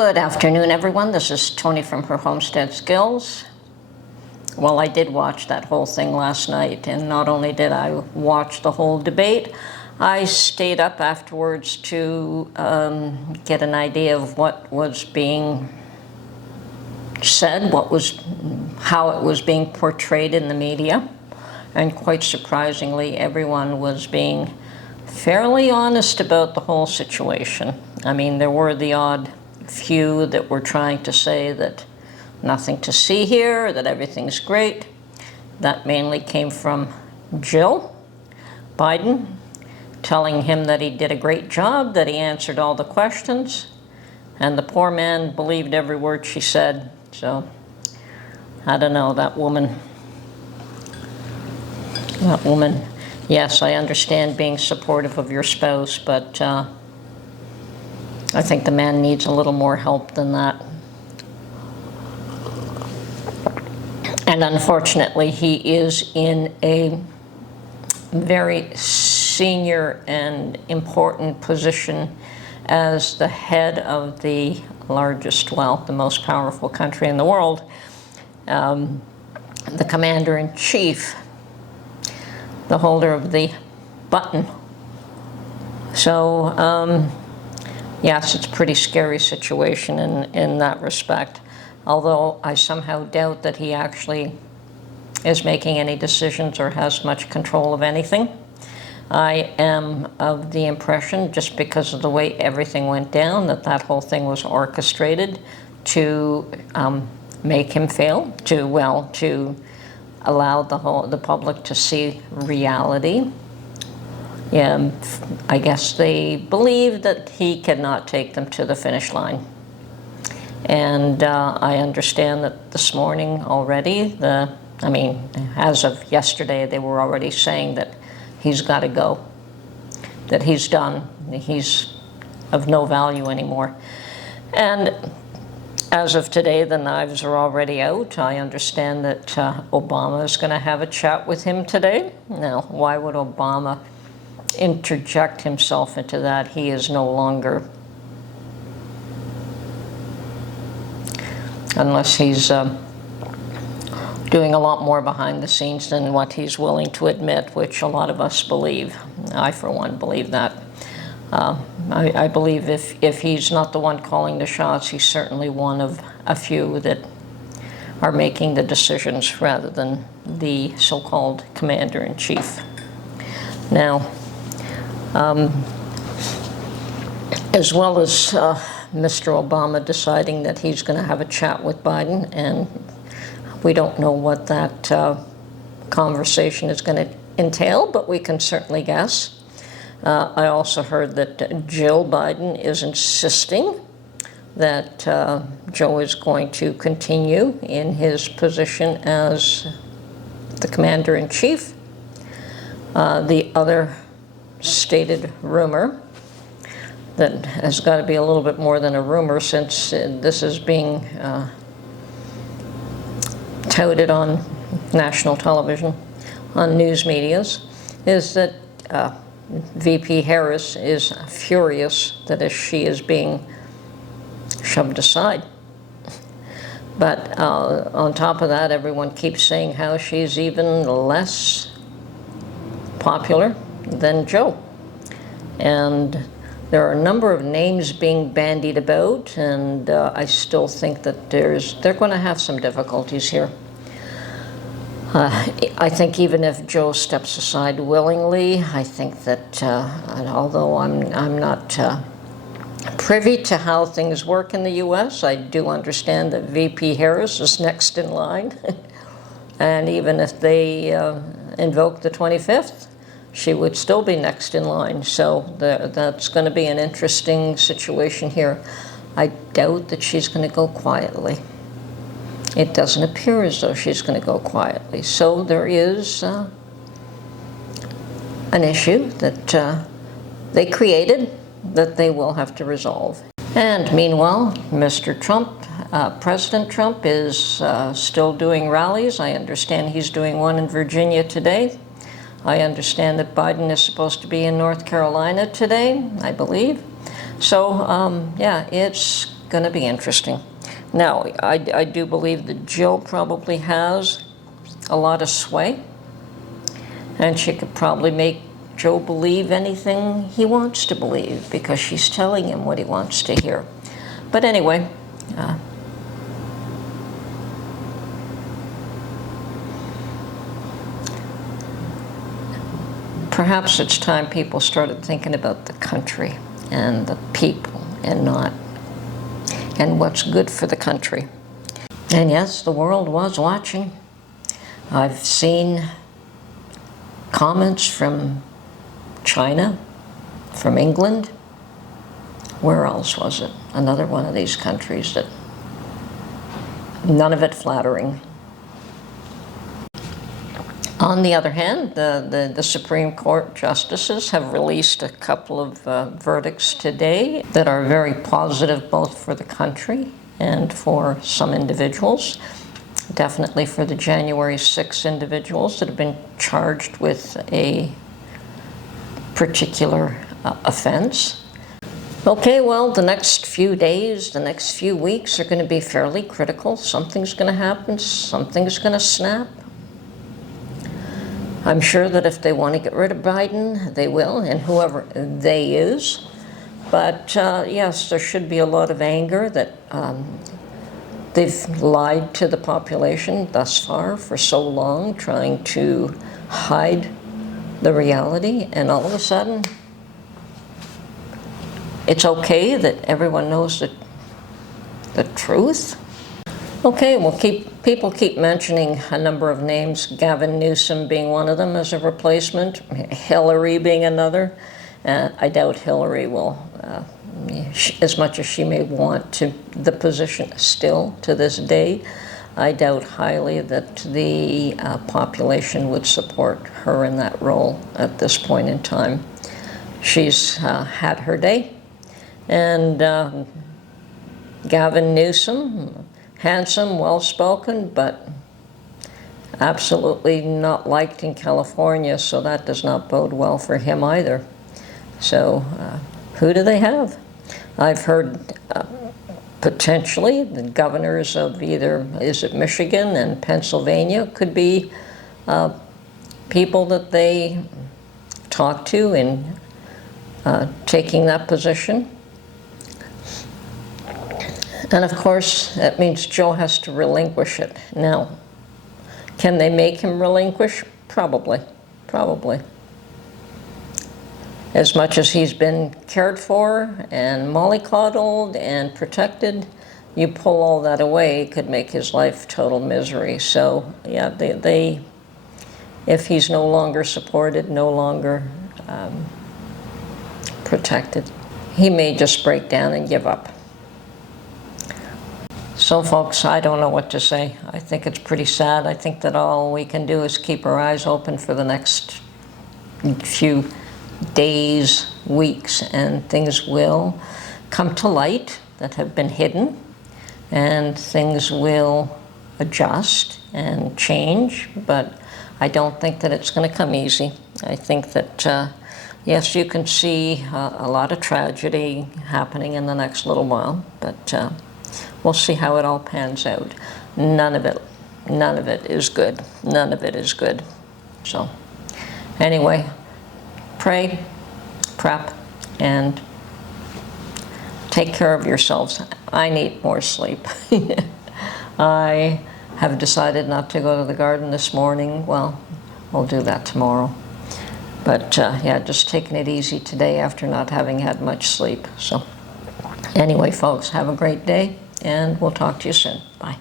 Good afternoon, everyone. This is Tony from her Homestead Skills. Well, I did watch that whole thing last night, and not only did I watch the whole debate, I stayed up afterwards to get an idea of what was being said, how it was being portrayed in the media. And quite surprisingly, everyone was being fairly honest about the whole situation. I mean, there were the odd few that were trying to say that nothing to see here, that everything's great. That mainly came from Jill Biden, telling him that he did a great job, that he answered all the questions, and the poor man believed every word she said. So, I don't know, that woman, yes, I understand being supportive of your spouse, but I think the man needs a little more help than that. And unfortunately, he is in a very senior and important position as the head of the largest, well, the most powerful country in the world, the commander-in-chief, the holder of the button. So, yes, it's a pretty scary situation in that respect, although I somehow doubt that he actually is making any decisions or has much control of anything. I am of the impression, just because of the way everything went down, that that whole thing was orchestrated to make him fail, to allow the public to see reality. Yeah, I guess they believe that he cannot take them to the finish line. And I understand that this morning already, as of yesterday, they were already saying that he's got to go, that he's done, he's of no value anymore. And as of today, the knives are already out. I understand that Obama is going to have a chat with him today. Now, why would Obama interject himself into that? He is no longer, unless he's doing a lot more behind the scenes than what he's willing to admit, which a lot of us believe. I, for one, believe that. I believe if he's not the one calling the shots, he's certainly one of a few that are making the decisions rather than the so-called commander-in-chief. Now, as well as Mr. Obama deciding that he's going to have a chat with Biden, and we don't know what that conversation is going to entail, but we can certainly guess. I also heard that Jill Biden is insisting that Joe is going to continue in his position as the commander-in-chief. The other stated rumor that has got to be a little bit more than a rumor, since this is being touted on national television, on news medias, is that VP Harris is furious that she is being shoved aside. But on top of that, everyone keeps saying how she's even less popular than Joe. And there are a number of names being bandied about, and I still think that they're going to have some difficulties here. I think even if Joe steps aside willingly, I think that although I'm not privy to how things work in the U.S., I do understand that VP Harris is next in line. And even if they invoke the 25th, she would still be next in line. So that's going to be an interesting situation here. I doubt that she's going to go quietly. It doesn't appear as though she's going to go quietly. So there is an issue that they created that they will have to resolve. And meanwhile, Mr. Trump, President Trump, is still doing rallies. I understand he's doing one in Virginia today. I understand that Biden is supposed to be in North Carolina today, I believe. So, yeah, it's going to be interesting. Now, I do believe that Jill probably has a lot of sway, and she could probably make Joe believe anything he wants to believe because she's telling him what he wants to hear. But anyway, perhaps it's time people started thinking about the country and the people and what's good for the country. And yes, the world was watching. I've seen comments from China, from England. Where else was it? Another one of these countries that none of it flattering. On the other hand, the Supreme Court justices have released a couple of verdicts today that are very positive both for the country and for some individuals. Definitely for the January 6 individuals that have been charged with a particular offense. Okay, well, the next few days, the next few weeks are going to be fairly critical. Something's going to happen, something's going to snap. I'm sure that if they want to get rid of Biden, they will, and whoever they is. But yes, there should be a lot of anger that they've lied to the population thus far for so long, trying to hide the reality, and all of a sudden, it's okay that everyone knows the truth. Okay, well, people keep mentioning a number of names, Gavin Newsom being one of them as a replacement, Hillary being another. I doubt Hillary will, as much as she may want to the position still to this day, I doubt highly that the population would support her in that role at this point in time. She's had her day, and Gavin Newsom, handsome, well-spoken, but absolutely not liked in California, so that does not bode well for him either. So who do they have? I've heard potentially the governors of either, is it Michigan and Pennsylvania, could be people that they talk to in taking that position. And of course, that means Joe has to relinquish it. Now, can they make him relinquish? Probably, probably. As much as he's been cared for and mollycoddled and protected, you pull all that away, it could make his life total misery. So yeah, they if he's no longer supported, no longer protected, he may just break down and give up. So folks, I don't know what to say. I think it's pretty sad. I think that all we can do is keep our eyes open for the next few days, weeks, and things will come to light that have been hidden, and things will adjust and change, but I don't think that it's going to come easy. I think that, yes, you can see a lot of tragedy happening in the next little while, but we'll see how it all pans out. None of it is good. None of it is good. So anyway, pray, prep, and take care of yourselves. I need more sleep. I have decided not to go to the garden this morning. Well, I'll do that tomorrow. But yeah, just taking it easy today after not having had much sleep. So anyway, folks, have a great day, and we'll talk to you soon. Bye.